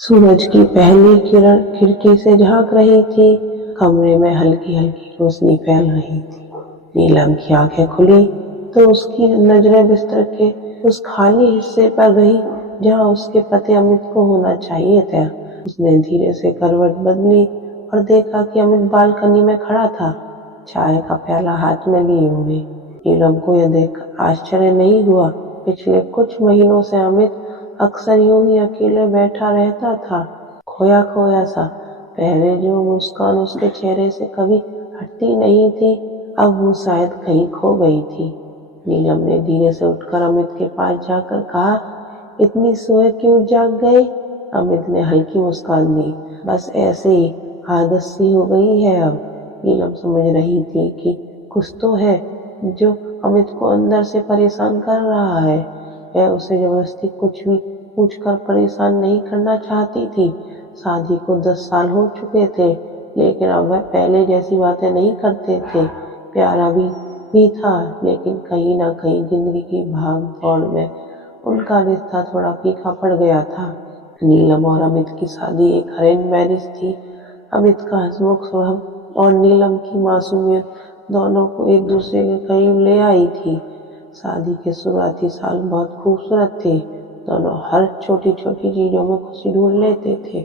सूरज की पहली किरण खिड़की से झांक रही थी। कमरे में हल्की हल्की रोशनी फैल रही थी। नीलम की आंखें खुली तो उसकी नजरें बिस्तर के उस खाली हिस्से पर गई जहां उसके पति अमित को होना चाहिए था। उसने धीरे से करवट बदली और देखा कि अमित बालकनी में खड़ा था, चाय का प्याला हाथ में लिए हुए। नीलम को यह देखकर आश्चर्य नहीं हुआ। पिछले कुछ महीनों से अमित अक्सर यूं ही अकेले बैठा रहता था, खोया खोया सा। पहले जो मुस्कान उसके चेहरे से कभी हटती नहीं थी, अब वो शायद कहीं खो गई थी। नीलम ने धीरे से उठकर अमित के पास जाकर कहा, इतनी सुबह क्यों जाग गए? अमित ने हल्की मुस्कान दी, बस ऐसे ही, आदत सी हो गई है अब। नीलम समझ रही थी कि कुछ तो है जो अमित को अंदर से परेशान कर रहा है। वह उसे जबरदस्ती कुछ भी पूछकर परेशान नहीं करना चाहती थी। शादी को 10 साल हो चुके थे, लेकिन अब वह पहले जैसी बातें नहीं करते थे। प्यारा भी था, लेकिन कहीं ना कहीं जिंदगी की भाग दौड़ में उनका रिश्ता थोड़ा फीका पड़ गया था। नीलम और अमित की शादी एक अरेंज मैरिज थी। अमित का हंसमुख स्वभाव और नीलम की मासूमियत दोनों को एक दूसरे के करीब ले आई थी। शादी के शुरुआती साल बहुत खूबसूरत थे। दोनों हर छोटी छोटी चीजों में खुशी ढूंढ लेते थे,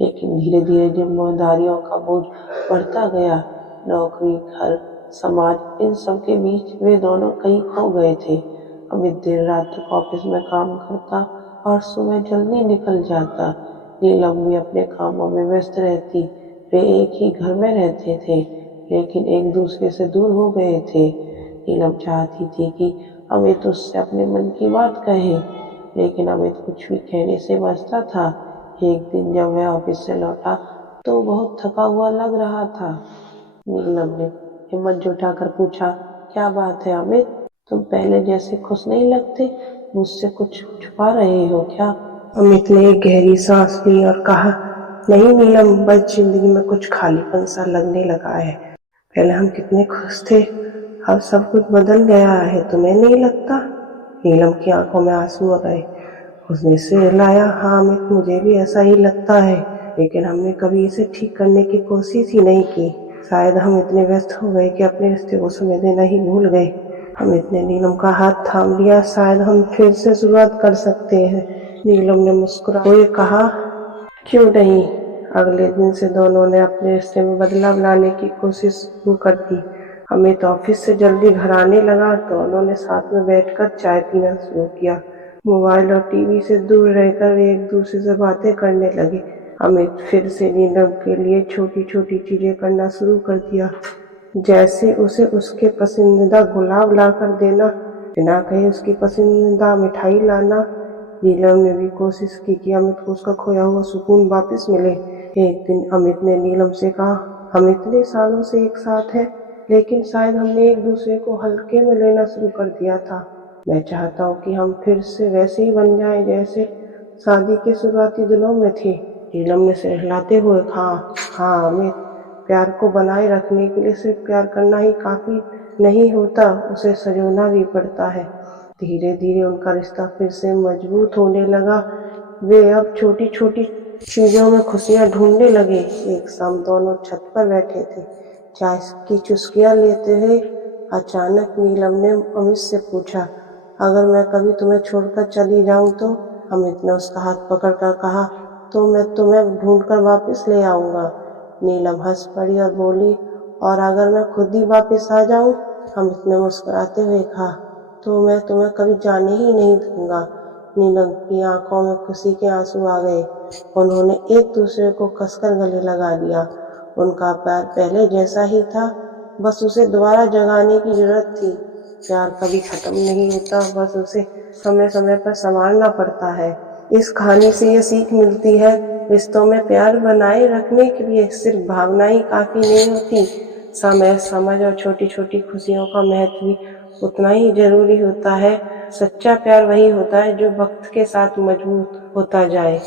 लेकिन धीरे धीरे जिम्मेदारियों का बोझ बढ़ता गया, नौकरी, घर, समाज, इन सब के बीच वे दोनों कहीं खो गए थे। अमित देर रात तक ऑफिस में काम करता और सुबह जल्दी निकल जाता। नीलम भी अपने कामों में व्यस्त रहती। वे एक ही घर में रहते थे, लेकिन एक दूसरे से दूर हो गए थे। नीलम चाहती थी कि अमित उससे अपने मन की बात कहे, लेकिन अमित कुछ भी कहने से बचता था। एक दिन जब वह ऑफिस से लौटा तो बहुत थका हुआ लग रहा था। नीलम ने हिम्मत जुटाकर पूछा, क्या बात है अमित? तुम पहले जैसे खुश नहीं लगते, मुझसे कुछ छुपा रहे हो क्या? अमित ने एक गहरी सांस ली और कहा, नहीं नीलम, बस जिंदगी में कुछ खालीपन सा लगने लगा है। पहले हम कितने खुश थे, अब सब कुछ बदल गया है, तुम्हें नहीं लगता? नीलम की आंखों में आंसू आ गए। उसने सिर हिलाया, हाँ अमित, मुझे भी ऐसा ही लगता है, लेकिन हमने कभी इसे ठीक करने की कोशिश ही नहीं की। शायद हम इतने व्यस्त हो गए कि अपने रिश्ते को समय देना ही भूल गए। अमित ने नीलम का हाथ थाम लिया, शायद हम फिर से शुरुआत कर सकते हैं। नीलम ने मुस्कुराते हुए कहा, क्यों नहीं? अगले दिन से दोनों ने अपने रिश्ते में बदलाव लाने की कोशिश शुरू कर दी। अमित ऑफिस से जल्दी घर आने लगा तो उन्होंने साथ में बैठकर चाय पीना शुरू किया। मोबाइल और टीवी से दूर रहकर वे एक दूसरे से बातें करने लगे। अमित फिर से नीलम के लिए छोटी छोटी चीजें करना शुरू कर दिया, जैसे उसे उसके पसंदीदा गुलाब लाकर देना, बिना कहे उसकी पसंदीदा मिठाई लाना। नीलम ने भी कोशिश की कि अमित को उसका खोया हुआ सुकून वापस मिले। एक दिन अमित ने नीलम से कहा, हम इतने सालों से एक साथ हैं, लेकिन शायद हमने एक दूसरे को हल्के में लेना शुरू कर दिया था। मैं चाहता हूँ कि हम फिर से वैसे ही बन जाएं जैसे शादी के शुरुआती दिनों में थे। नीलम ने सिर हिलाते हुए कहा, हाँ अमित, प्यार को बनाए रखने के लिए सिर्फ प्यार करना ही काफी नहीं होता, उसे संजोना भी पड़ता है। धीरे धीरे उनका रिश्ता फिर से मजबूत होने लगा। वे अब छोटी छोटी चीजों में खुशियां ढूंढने लगे। एक शाम दोनों छत पर बैठे थे, चाय की चुस्कियां लेते हुए। अचानक नीलम ने अमित से पूछा, अगर मैं कभी तुम्हें छोड़कर चली जाऊं तो? अमित ने उसका हाथ पकड़कर कहा, तो मैं तुम्हें ढूंढकर वापस ले आऊंगा। नीलम हंस पड़ी और बोली, और अगर मैं खुद ही वापस आ जाऊं? अमित ने मुस्कुराते हुए कहा, तो मैं तुम्हें कभी जाने ही नहीं दूंगा। नीलम की आंखों में खुशी के आंसू आ गए। उन्होंने एक दूसरे को कसकर गले लगा लिया। उनका प्यार पहले जैसा ही था, बस उसे दोबारा जगाने की जरूरत थी। प्यार कभी खत्म नहीं होता, बस उसे समय समय पर संभालना पड़ता है। इस कहानी से ये सीख मिलती है, रिश्तों में प्यार बनाए रखने के लिए सिर्फ भावना ही काफी नहीं होती, समय, समझ और छोटी छोटी खुशियों का महत्व भी उतना ही जरूरी होता है। सच्चा प्यार वही होता है जो वक्त के साथ मजबूत होता जाए।